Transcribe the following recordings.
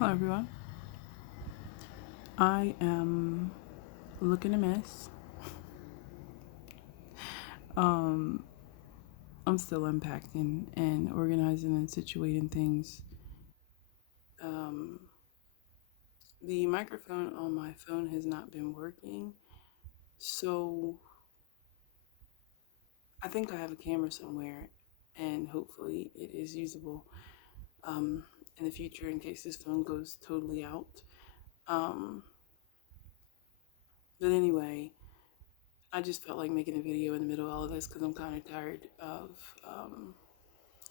Hello, everyone. I am looking a mess. Um, I'm still unpacking and organizing and situating things. Um, the microphone on my phone has not been working, so I think I have a camera somewhere, and hopefully it is usable um, in the future in case this phone goes totally out. Um, but anyway, I just felt like making a video in the middle of all of this because I'm kind of tired of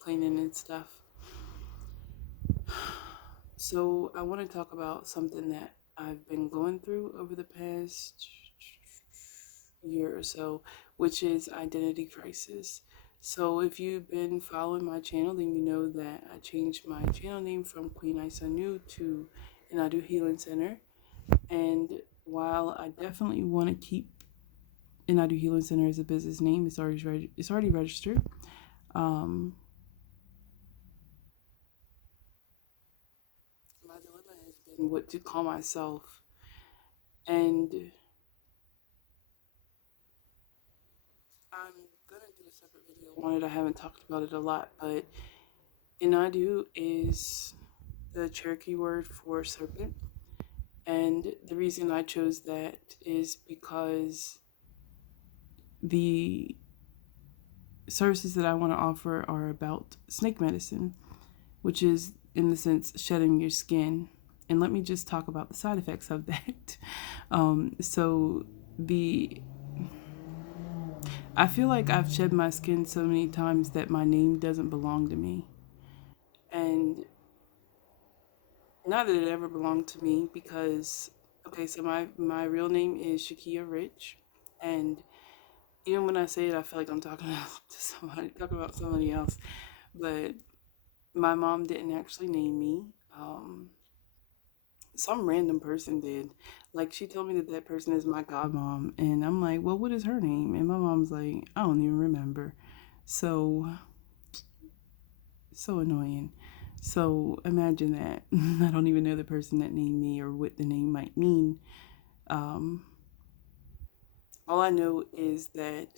cleaning and stuff. So, I want to talk about something that I've been going through over the past year or so, which is identity crisis. So, if you've been following my channel, then you know that I changed my channel name from Queen Aisanu to Inadu Healing Center. And while I definitely want to keep Inadu Healing Center as a business name, it's already registered. Um, my dilemma has been what to call myself, and I'm gonna do a separate video on it. I haven't talked about it a lot, but Inadu is the Cherokee word for serpent. And the reason I chose that is because the services that I want to offer are about snake medicine, which is, in the sense, shedding your skin. And let me just talk about the side effects of that. So, the I feel like I've shed my skin so many times that my name doesn't belong to me. And not that it ever belonged to me because, okay, so my real name is Shakia Rich. And even when I say it, I feel like I'm talking talking about somebody else. But my mom didn't actually name me. Some random person did. Like, she told me that that person is my godmom. And I'm like, well, what is her name? And my mom's like, I don't even remember. So, so annoying. So imagine that. I don't even know the person that named me or what the name might mean. Um, all I know is that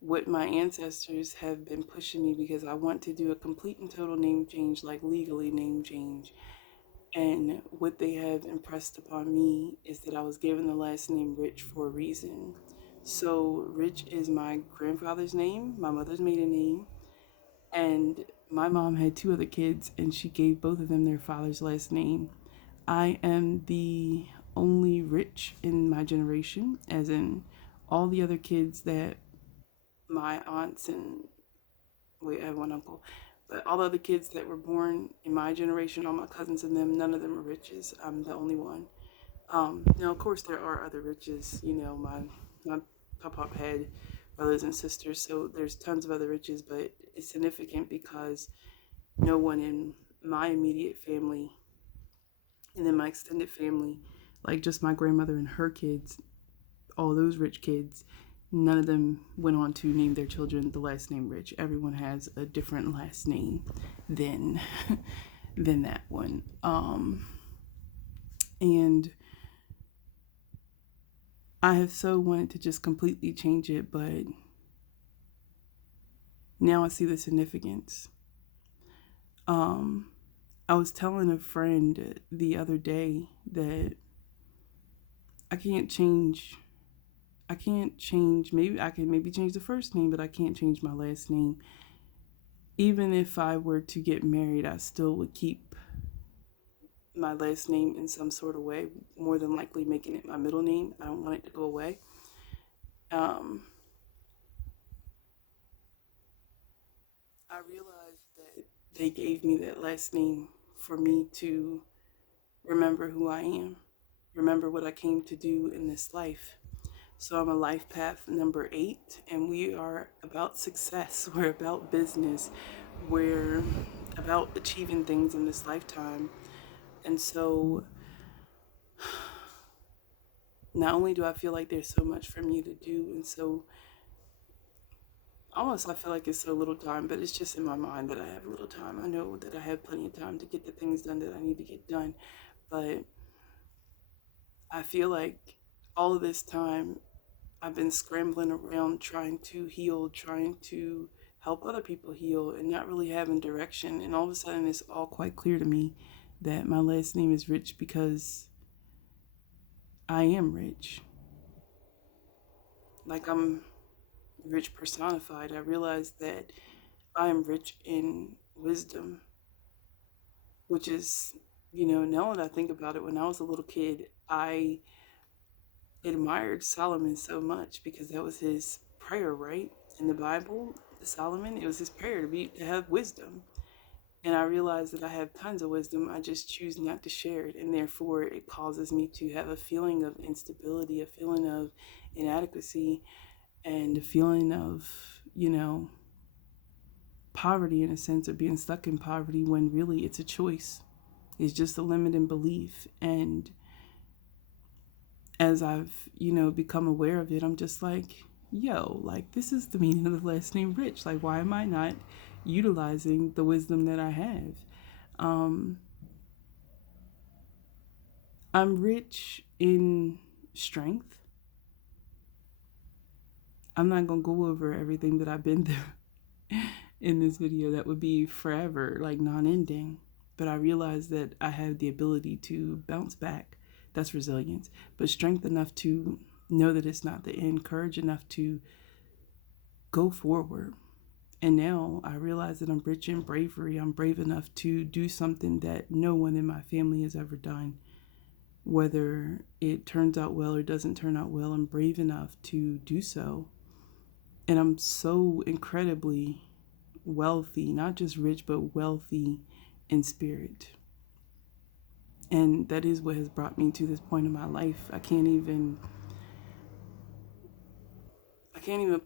what my ancestors have been pushing me because I want to do a complete and total name change, like legally name change. And what they have impressed upon me is that I was given the last name Rich for a reason. So, Rich is my grandfather's name, my mother's maiden name, and my mom had two other kids, and she gave both of them their father's last name. I am the only Rich in my generation, as in all the other kids that my aunts and wait, I have one uncle, but all the other kids that were born in my generation, all my cousins and them, none of them are riches. I'm the only one. Now, of course, there are other riches. You know, my pop had brothers and sisters, so there's tons of other riches, but it's significant because no one in my immediate family and then my extended family, like just my grandmother and her kids, all those rich kids, none of them went on to name their children the last name Rich. Everyone has a different last name than than that one. And I have so wanted to just completely change it, but now I see the significance. Um, I was telling a friend the other day that I can't change. I can't change. Maybe I can maybe change the first name, but I can't change my last name. Even if I were to get married, I still would keep my last name in some sort of way. More than likely, making it my middle name. I don't want it to go away. Um, I realized that they gave me that last name for me to remember who I am, remember what I came to do in this life. So I'm a life path number 8, and we are about success. We're about business. We're about achieving things in this lifetime. And so not only do I feel like there's so much for me to do and so almost I feel like it's so little time, but it's just in my mind that I have little time. I know that I have plenty of time to get the things done that I need to get done, but I feel like all of this time I've been scrambling around trying to heal, trying to help other people heal, and not really having direction. And all of a sudden, it's all quite clear to me that my last name is Rich because I am rich. Like I'm rich personified. I realize that I am rich in wisdom, which is, now that I think about it, when I was a little kid, I admired Solomon so much because that was his prayer, right? In the Bible, Solomon, it was his prayer to have wisdom. And I realize that I have tons of wisdom. I just choose not to share it. And therefore, it causes me to have a feeling of instability, a feeling of inadequacy, and a feeling of, poverty in a sense, or being stuck in poverty when really it's a choice. It's just a limiting belief. And as I've, become aware of it, I'm just like, yo, like, this is the meaning of the last name Rich. Like, why am I not utilizing the wisdom that I have? Um, I'm rich in strength. I'm not going to go over everything that I've been through in this video. That would be forever, like non ending. But I realize that I have the ability to bounce back. That's resilience. But strength enough to know that it's not the end, courage enough to go forward. And now I realize that I'm rich in bravery. I'm brave enough to do something that no one in my family has ever done. Whether it turns out well or doesn't turn out well, I'm brave enough to do so. And I'm so incredibly wealthy, not just rich, but wealthy in spirit. And that is what has brought me to this point in my life. I can't even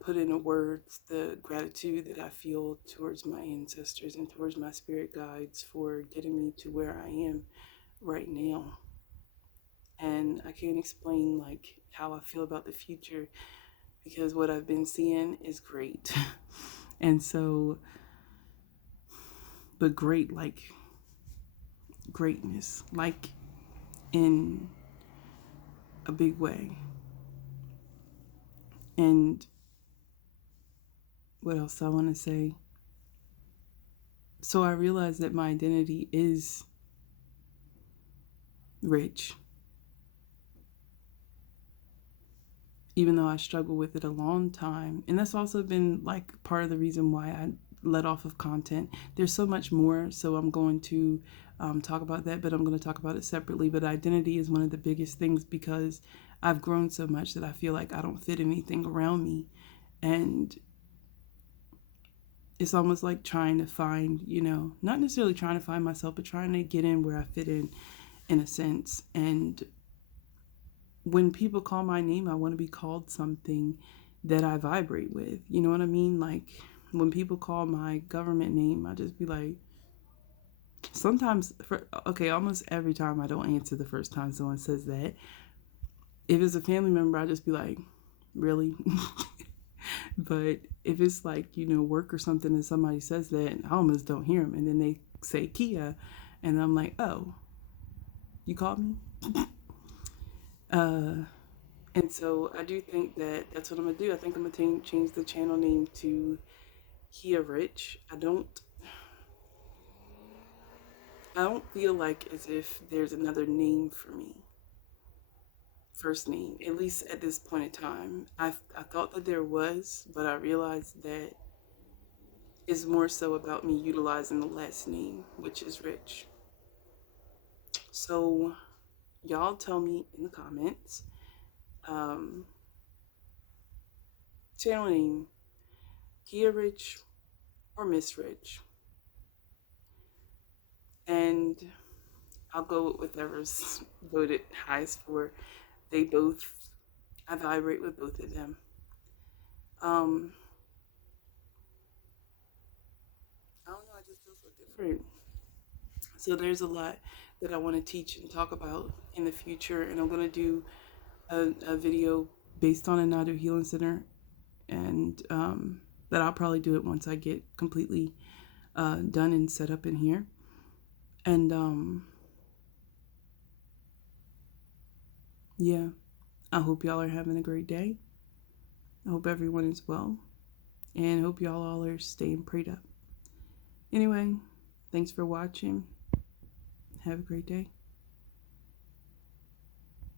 put into words the gratitude that I feel towards my ancestors and towards my spirit guides for getting me to where I am right now. And I can't explain like how I feel about the future because what I've been seeing is great. And so, but great, like greatness, like in a big way. And what else I want to say? So I realized that my identity is rich, even though I struggled with it a long time. And that's also been like part of the reason why I let off of content. There's so much more, so I'm going to talk about that, but I'm going to talk about it separately. But identity is one of the biggest things because I've grown so much that I feel like I don't fit anything around me. And it's almost like trying to find, not necessarily trying to find myself, but trying to get in where I fit in a sense. And when people call my name, I want to be called something that I vibrate with. You know what I mean? Like when people call my government name, I just be like, sometimes, almost every time I don't answer the first time someone says that. If it's a family member, I just be like, really? But if it's like, work or something and somebody says that, I almost don't hear them. And then they say Kia, and I'm like, oh, you called me? And so I do think that that's what I'm going to do. I think I'm going to change the channel name to Kia Rich. I don't feel like as if there's another name for me. First name, at least at this point in time. I thought that there was, but I realized that it's more so about me utilizing the last name, which is Rich. So y'all tell me in the comments, channel name, Kia Rich or Miss Rich. And I'll go with whatever's voted highest for. I vibrate with both of them. I don't know, I just feel so different. So there's a lot that I want to teach and talk about in the future, and I'm going to do a video based on a Nadu Healing Center, and But I'll probably do it once I get completely done and set up in here. And yeah, I hope y'all are having a great day. I hope everyone is well, and hope y'all all are staying prayed up. Anyway, thanks for watching. Have a great day.